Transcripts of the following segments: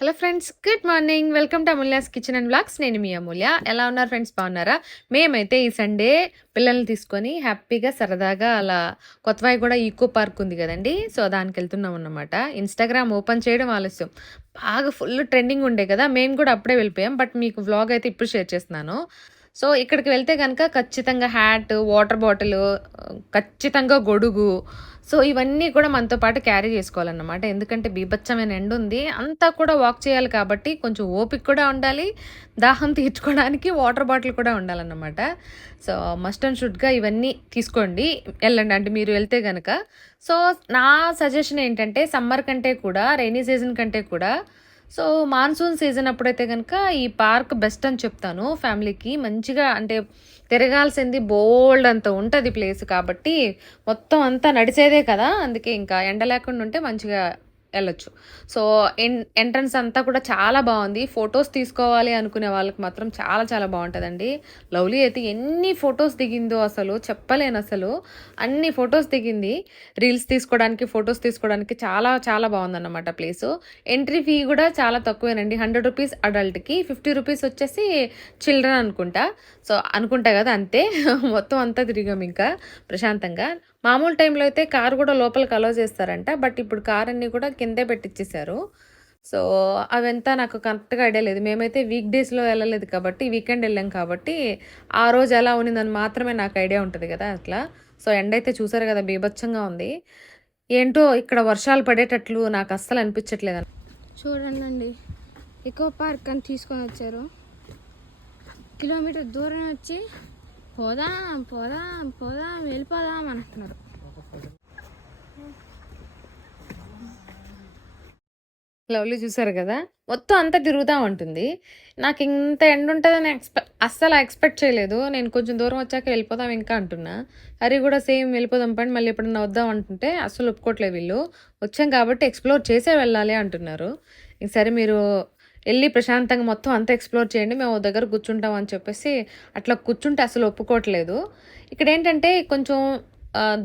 Hello friends, good morning. Welcome to Amulya's kitchen and blogs. నేను మీ అమూల్య. ఎలా ఉన్నారు ఫ్రెండ్స్, బాగున్నారా? మేమైతే ఈ సండే పిల్లల్ని తీసుకొని హ్యాపీగా సరదాగా అలా కొత్తవాయి కూడా ఈకో పార్క్ ఉంది కదండి, సో దానికి వెళ్తున్నాం అన్నమాట. ఇన్స్టాగ్రామ్ ఓపెన్ చేయడం ఆలస్యం, బాగా ఫుల్ ట్రెండింగ్ ఉండే కదా, మేము కూడా అప్పుడే వెళ్ళిపోయాం. బట్ మీకు వ్లాగ్ అయితే ఇప్పుడు షేర్ చేస్తున్నాను. సో ఇక్కడికి వెళ్తే కనుక ఖచ్చితంగా హ్యాట్, వాటర్ బాటిల్, ఖచ్చితంగా గొడుగు, సో ఇవన్నీ కూడా మనతో పాటు క్యారీ చేసుకోవాలన్నమాట. ఎందుకంటే బీభత్సమైన ఎండ ఉంది, అంతా కూడా వాక్ చేయాలి కాబట్టి కొంచెం ఓపిక కూడా ఉండాలి, దాహం తీర్చుకోవడానికి వాటర్ బాటిల్ కూడా ఉండాలన్నమాట. సో మస్ట్ అండ్ షుడ్గా ఇవన్నీ తీసుకోండి, వెళ్ళండి అంటే మీరు వెళ్తే కనుక. సో నా సజెషన్ ఏంటంటే సమ్మర్ కంటే కూడా, రైనీ సీజన్ కంటే కూడా, సో మాన్సూన్ సీజన్ అప్పుడైతే కనుక ఈ పార్క్ బెస్ట్ అని చెప్తాను. ఫ్యామిలీకి మంచిగా అంటే తిరగాల్సింది బోల్డ్ అంత ఉంటుంది ప్లేస్ కాబట్టి, మొత్తం అంతా నడిచేదే కదా, అందుకే ఇంకా ఎండ లేకుండా ఉంటే మంచిగా వెళ్ళొచ్చు. సో ఎంట్రన్స్ అంతా కూడా చాలా బాగుంది. ఫొటోస్ తీసుకోవాలి అనుకునే వాళ్ళకి మాత్రం చాలా చాలా బాగుంటుందండి. లవ్లీ అయితే ఎన్ని ఫొటోస్ దిగిందో అసలు చెప్పలేను. అసలు అన్ని ఫొటోస్ దిగింది. రీల్స్ తీసుకోవడానికి, ఫొటోస్ తీసుకోవడానికి చాలా చాలా బాగుందన్నమాట ప్లేసు. ఎంట్రీ ఫీ కూడా చాలా తక్కువేనండి, 100 రూపీస్ అడల్ట్కి, 50 రూపీస్ వచ్చేసి చిల్డ్రన్ అనుకుంటా. సో అనుకుంటా కదా, అంతే. మొత్తం అంతా తిరిగాం ఇంకా ప్రశాంతంగా. మామూలు టైంలో అయితే కారు కూడా లోపలికి అలో చేస్తారంట, బట్ ఇప్పుడు కార్ అన్నీ కూడా కిందే పెట్టించేశారు. సో అవంతా నాకు కరెక్ట్గా ఐడియా లేదు. మేమైతే వీక్ డేస్లో వెళ్ళలేదు కాబట్టి, వీకెండ్ వెళ్ళాం కాబట్టి ఆ రోజు ఎలా ఉన్నిందని మాత్రమే నాకు ఐడియా ఉంటుంది కదా అట్లా. సో ఎండ అయితే చూసారు కదా, బీభత్సంగా ఉంది. ఏంటో ఇక్కడ వర్షాలు పడేటట్లు నాకు అస్సలు అనిపించట్లేదు. చూడండి, ఎకో పార్క్ అని తీసుకొని వచ్చారు. కిలోమీటర్ దూరం వచ్చి పోదాం పోదాం పోదాం వెళ్ళిపోదాం అంటున్నారు. లవ్లీ చూసారు కదా, మొత్తం అంతా తిరుగుతూ ఉంటుంది. నాకు ఇంత ఎండ ఉంటుందని అస్సలు ఎక్స్పెక్ట్ చేయలేదు. నేను కొంచెం దూరం వచ్చాక వెళ్ళిపోదాం ఇంకా అంటున్నా. హరి కూడా సేమ్ వెళ్ళిపోదాం పండి, మళ్ళీ ఎప్పుడన్నా వద్దాం అంటుంటే అస్సలు ఒప్పుకోవట్లేదు వీళ్ళు. వచ్చాం కాబట్టి ఎక్స్ప్లోర్ చేసే వెళ్ళాలి అంటున్నారు. సరే మీరు వెళ్ళి ప్రశాంతంగా మొత్తం అంతా ఎక్స్ప్లోర్ చేయండి, మేము దగ్గర కూర్చుంటాం అని చెప్పేసి అట్లా కూర్చుంటే అసలు ఒప్పుకోవట్లేదు. ఇక్కడ ఏంటంటే కొంచెం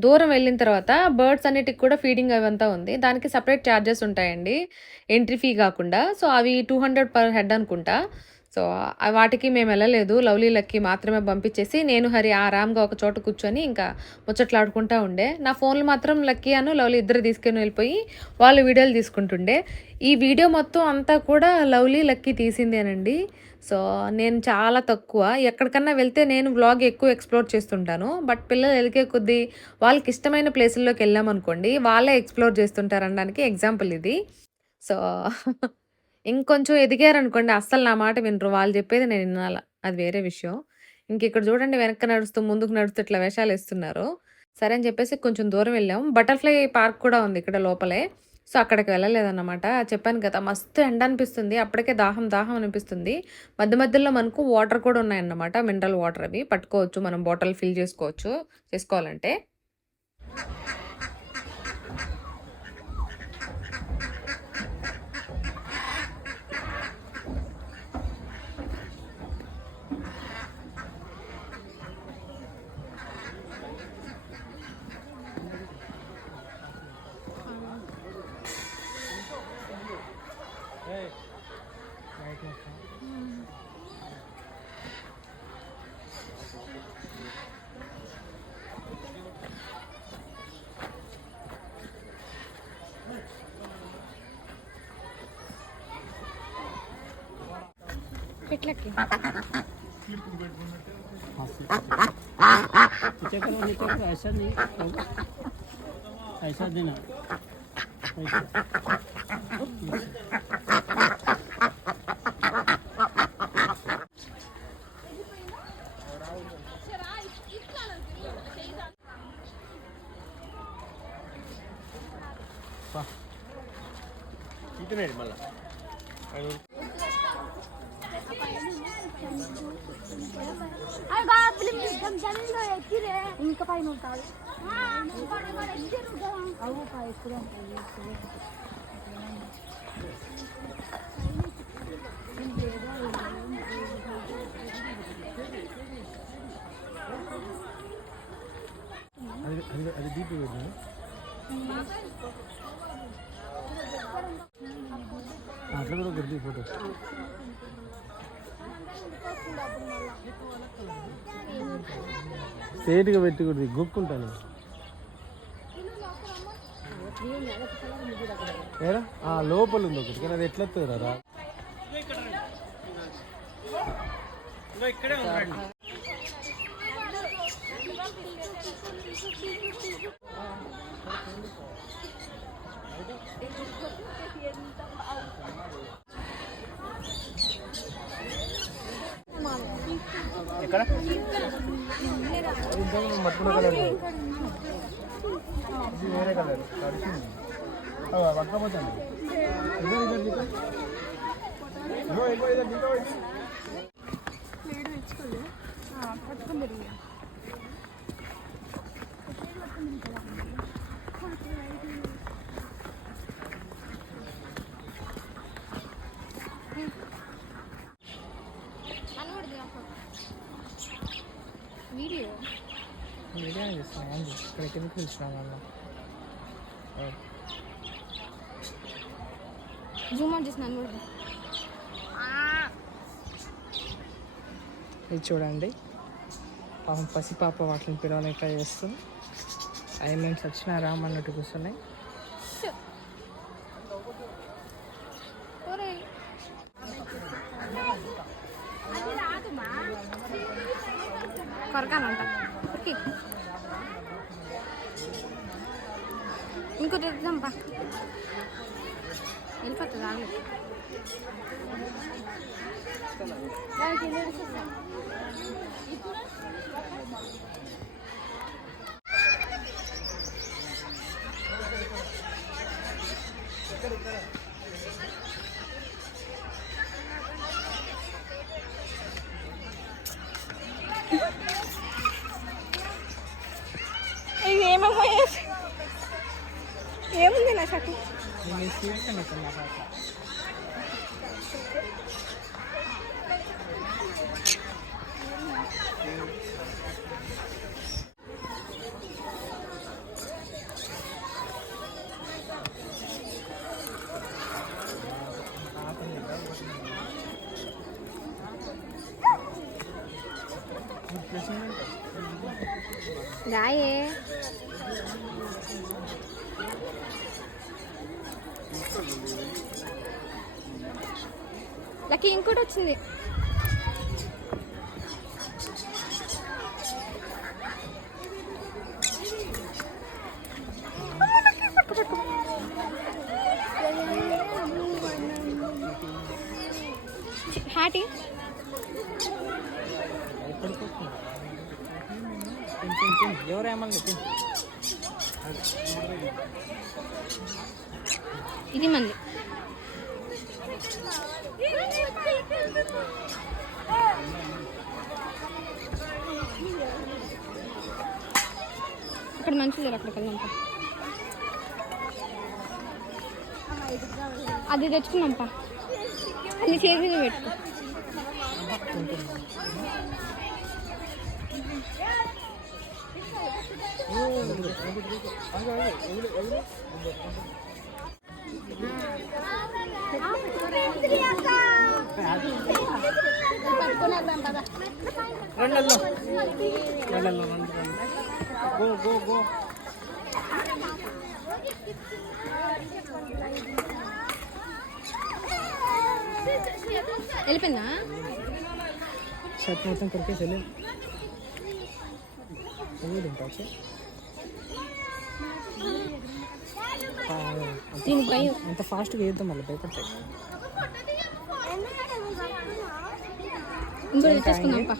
దూరం వెళ్ళిన తర్వాత బర్డ్స్ అన్నిటికి కూడా ఫీడింగ్ అవంతా ఉంది, దానికి సపరేట్ ఛార్జెస్ ఉంటాయండి, ఎంట్రీ ఫీ కాకుండా. సో అవి 200 పర్ హెడ్ అనుకుంటా. సో వాటికి మేము వెళ్ళలేదు, లవ్లీలకి మాత్రమే పంపించేసి నేను హరి ఆరామ్గా ఒక చోట కూర్చొని ఇంకా ముచ్చట్లాడుకుంటూ ఉండే. నా ఫోన్లు మాత్రం లక్కీ అను లవ్లీ ఇద్దరు తీసుకొని వెళ్ళిపోయి వాళ్ళు వీడియోలు తీసుకుంటుండే. ఈ వీడియో మొత్తం అంతా కూడా లవ్లీ లక్కీ తీసిందేనండి. సో నేను చాలా తక్కువ, ఎక్కడికన్నా వెళ్తే నేను వ్లాగ్ ఎక్కువ ఎక్స్ప్లోర్ చేస్తుంటాను. బట్ పిల్లలు ఎదిగే కొద్దీ వాళ్ళకి ఇష్టమైన ప్లేసుల్లోకి వెళ్ళామనుకోండి, వాళ్ళే ఎక్స్ప్లోర్ చేస్తుంటారు అనడానికి ఎగ్జాంపుల్ ఇది. సో ఇంకొంచెం ఎదిగారనుకోండి అస్సలు నా మాట వినరు, వాళ్ళు చెప్పేది నేను వినాల, అది వేరే విషయం. ఇంక ఇక్కడ చూడండి, వెనక్కి నడుస్తూ ముందుకు నడుస్తూ ఇట్లా వేషాలు వేస్తున్నారు. సరే అని చెప్పేసి కొంచెం దూరం వెళ్ళాం. బటర్ఫ్లై పార్క్ కూడా ఉంది ఇక్కడ లోపలే. సో అక్కడికి వెళ్ళలేదన్నమాట. చెప్పాను కదా, మస్తు ఎండ అనిపిస్తుంది, అప్పటికే దాహం దాహం అనిపిస్తుంది. మధ్య మధ్యలో మనకు వాటర్ కూడా ఉన్నాయన్నమాట, మినరల్ వాటర్. అవి పట్టుకోవచ్చు, మనం బాటిల్ ఫిల్ చేసుకోవాలంటే. ఎట్లకి ऐसा नहीं, ऐसा देना इतने मल्ला ఇంకా పైన ఉంటాడు. అది డీప్ అట్లా కూడా కొద్ది ఫోటో స్ట్రేట్గా పెట్టి కొద్ది గుక్కుంటాను ఏరా లోపల ఉంది ఒకటి కానీ అది ఎట్లా వస్తుంది రా ఎక్కడ మట్టుకున్న కలర్ ఇది వేరే కలర్ పట్టుకోపోతాను వీడియో చేస్తున్నాను ఇక్కడ కిందకి పిలిచినాను అన్న జూమ్ అవుట్ చేసి నన్ను కూడా ఇది చూడండి పాపం పసిపాప వాటిని పిలవని ట్రై చేస్తుంది అవి మేము సచిన రామ్ అన్నట్టు కూర్చున్నాయి కొరకానంట ఇంకోటి ఎగ్జాంపా వెళ్ళిపోతుంది రాలేదు ఏముంది నా షర్టు రాయే లక్కీ ఇంకోటి వచ్చింది హ్యాటీ ఎవరేమన్నా ఇది మంది అక్కడ మనుషులు లేరు అక్కడికి వెళ్దాంపా అది తెచ్చుకున్నాంపా అది చేసి పెట్టుకో వెళ్ళిపోయిందా షర్ట్ మొత్తం కొరికేసి వెళ్ళి దీనికి భయం అంత ఫాస్ట్గా వేద్దాం మళ్ళీ భయపడతాయి ఇంకోటి తెచ్చుకుందాంపా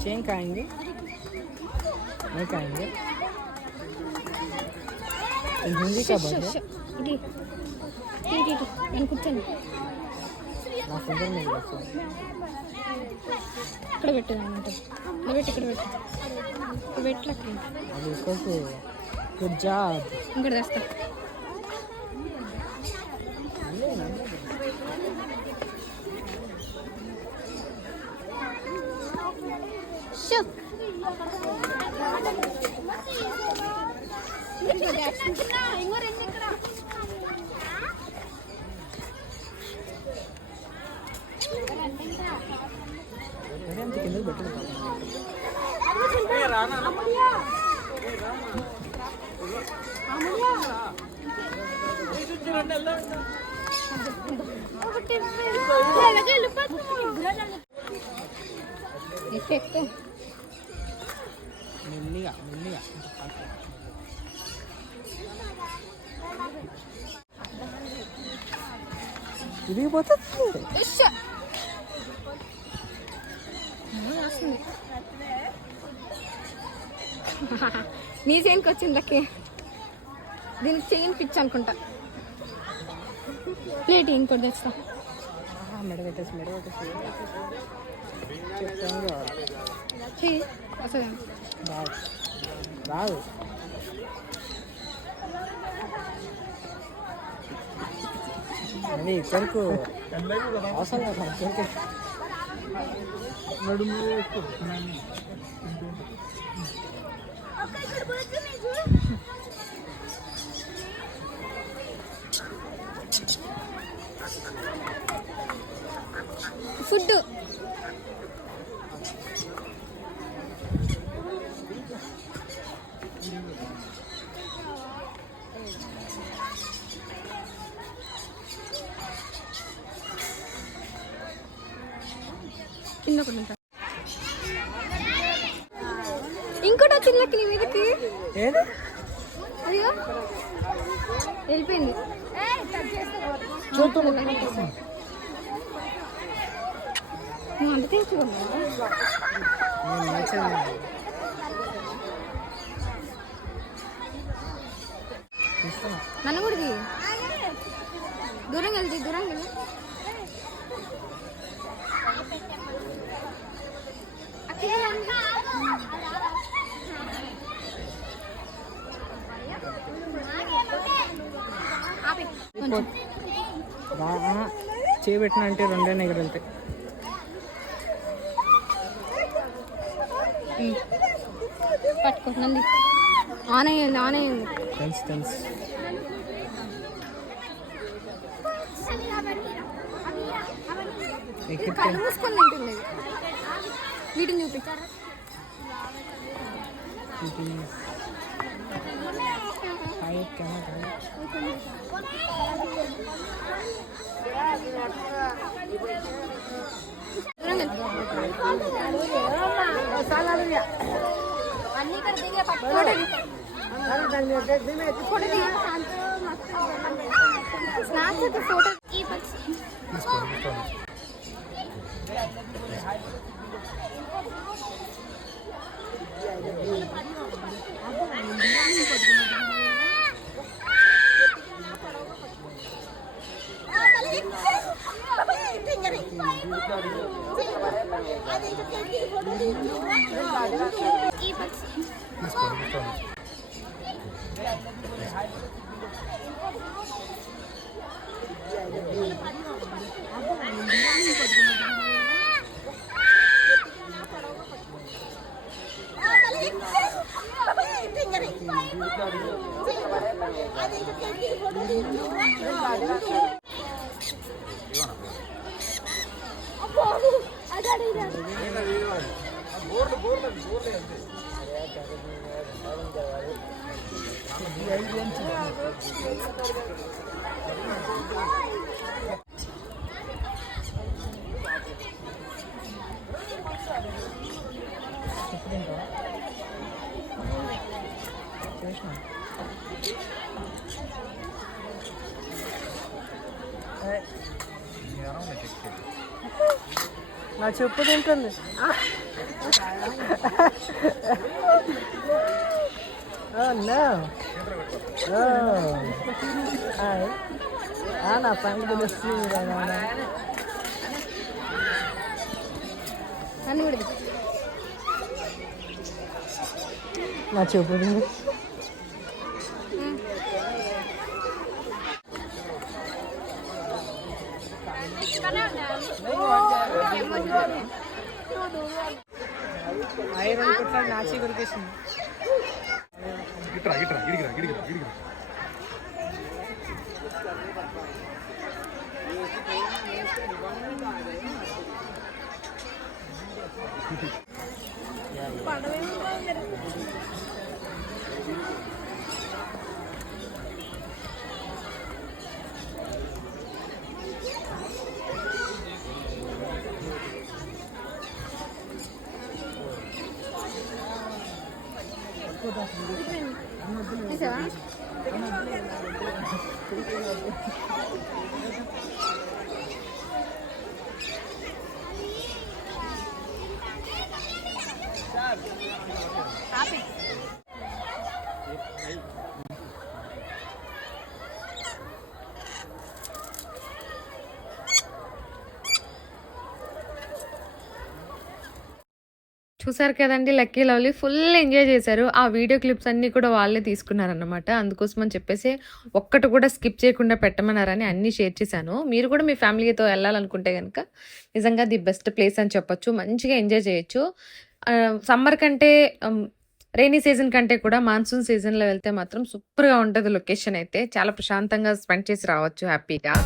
चेन खाएंगे नहीं खाएंगे हिंदी का बात है ఇది నేను కూర్చోండి నా ఫింగర్ మీద ఇక్కడ పెట్టేదాన్ని ఇక్కడ పెట్టలకి అది కొరకు గుడ్ జాబ్ ఇంకోటి తెస్తా ఎందుకు పెట్టదు మెల్లిగా మెల్లిగా విరిగిపోతుంది. నీ చేనికి వచ్చింది లక్కి. దీనికి చెయ్యి పిచ్చి అనుకుంటా. ప్లేట్ ఇంకోటి తెస్తా. మెడ పెట్టేసి చెప్తాను చెయ్యి వస్తుంది. రాదు రాదు. అది ఇక్కడికి అవసరం లేదు ఇక్కడికి. ఫుడ్ కింద ఒకటి ఉంటా. ఇంకోటి వచ్చింది లక్కి నీ మీదకి. ఏది అయ్యో వెళ్ళిపోయింది. నువ్వు అంత తీసుకున్నావా? నేను నచ్చింది చూస్తున్నా. నన్ను కూడా దిగి దూరం వెళ్తే దూరం వెళ్ళి చేయబెట్టిన అంటే రెండైనా ఎగరెళ్తాయి. పట్టుకో నంది. ఆన్ అయ్యింది ఆన్ అయ్యింది. తెలుసు కళ్ళు మూసుకొని తింటుంది. వీటిని చూపించారు. ఫోటో నా చెప్పు తింటుంది. నా పని తెలుస్తుంది. నా చెప్పు తింది. ఐరన్ కుట్ల నాచి కొరికేసింది. చూసావా? ఆపే. చూసారు కదండి లక్కీ లవ్లీ ఫుల్ ఎంజాయ్ చేశారు. ఆ వీడియో క్లిప్స్ అన్నీ కూడా వాళ్ళే తీసుకున్నారన్నమాట. అందుకోసం అని చెప్పేసి ఒక్కటి కూడా స్కిప్ చేయకుండా పెట్టమన్నారని అన్నీ షేర్ చేశాను. మీరు కూడా మీ ఫ్యామిలీతో వెళ్ళాలనుకుంటే కనుక నిజంగా ది బెస్ట్ ప్లేస్ అని చెప్పొచ్చు. మంచిగా ఎంజాయ్ చేయొచ్చు. సమ్మర్ కంటే రెయినీ సీజన్ కంటే కూడా మాన్సూన్ సీజన్లో వెళ్తే మాత్రం సూపర్గా ఉంటుంది. లొకేషన్ అయితే చాలా ప్రశాంతంగా స్పెండ్ చేసి రావచ్చు హ్యాపీగా.